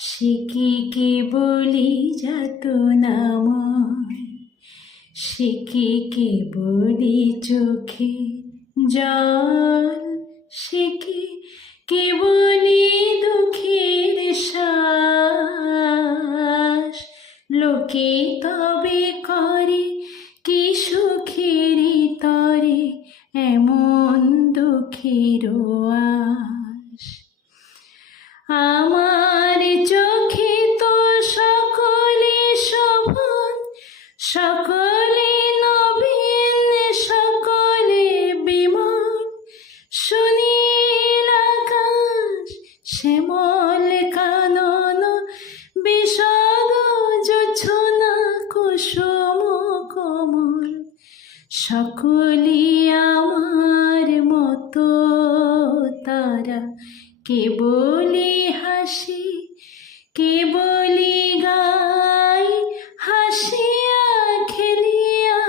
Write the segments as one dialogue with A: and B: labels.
A: সে কি কে বলি যাত নাময়? সে কি কে বলি চোখে জল? সে কি কে বলি দুঃখের শ্বাস? লোকে তবে করে কি সুখের তরে? এমন দুঃখের শ্যামল কানন বিষদ জোছনা কুসুম কোমল। সকলি আমার মতো তারা কেবলি হাসি কেবলি গাই হাসিয়া খেলিয়া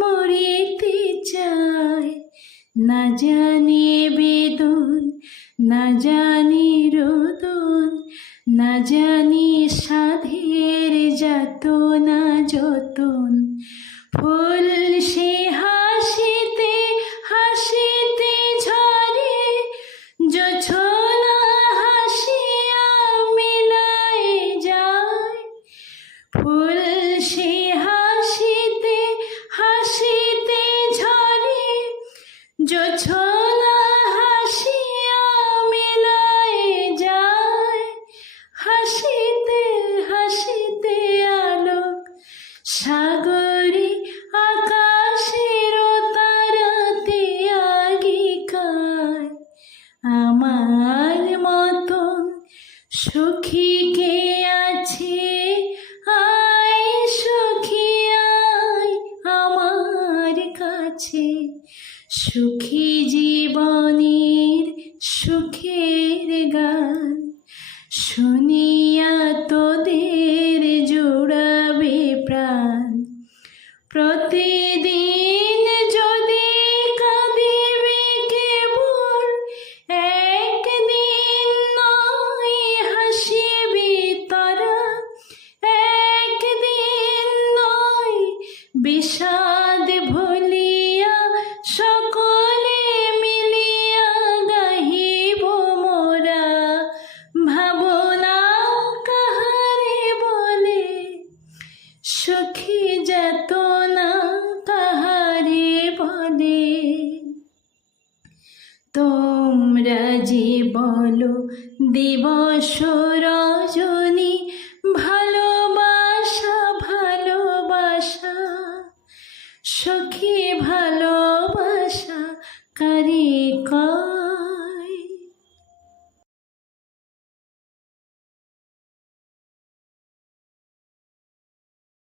A: মরিতে চায়। না জানি না জানি রোদন না জানি সাধের যত না যতন। ফুল সুখী জীবনের সুখের গান শুনিয়া বলো দিবস রজনী ভালোবাসা ভালোবাসা। সখী ভালোবাসা কারি কয়